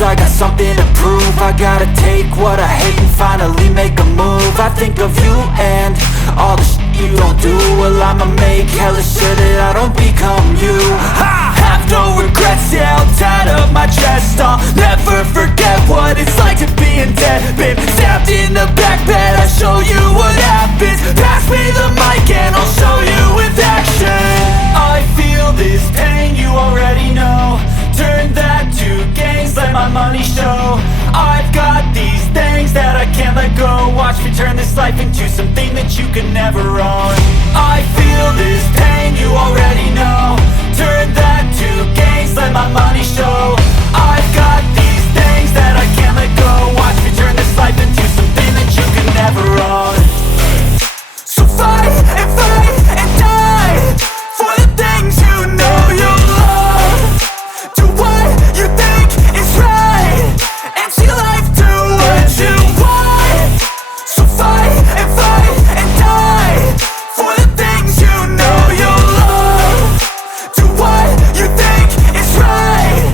lose, I got something to prove. I gotta take what I hate and finally make a move. I think of you and all the shit you don't do. Well, I'ma make hella sure that I don't become you. I have no regrets, yeah, I'll tie up my chest. I'll never forget what it's like to be in debt. Been stabbed in the back bed, I'll show you what happens. Pass me the mic and I'll show you with action. I feel this pain, you already know. Turn that to gains, let my money show. I've got these things that I can't let go. Watch me turn this life into something that you can never own. I feel this pain, you already know. Turn that to gains, let my money show. I've got these things that I can't let go. Watch me turn this life into something that you can never own. So fight and die for the things you know you love. Do what you think is right and see life do what you want. So fight and die for the things you know you love. Do what you think is right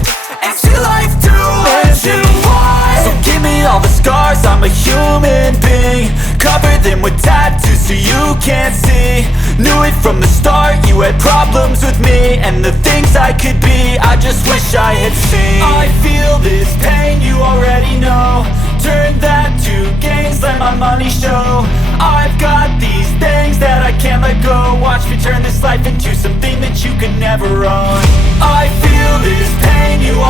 and see life do what you want. So give me all the scars, I'm a human being. Cover them with tattoos so you can't see. Knew it from the start, you had problems with me and the things I could be, I just wish I had seen. I feel this pain, you already know. Turn that to gains, let my money show. I've got these things that I can't let go. Watch me turn this life into something that you can never own. I feel this pain, you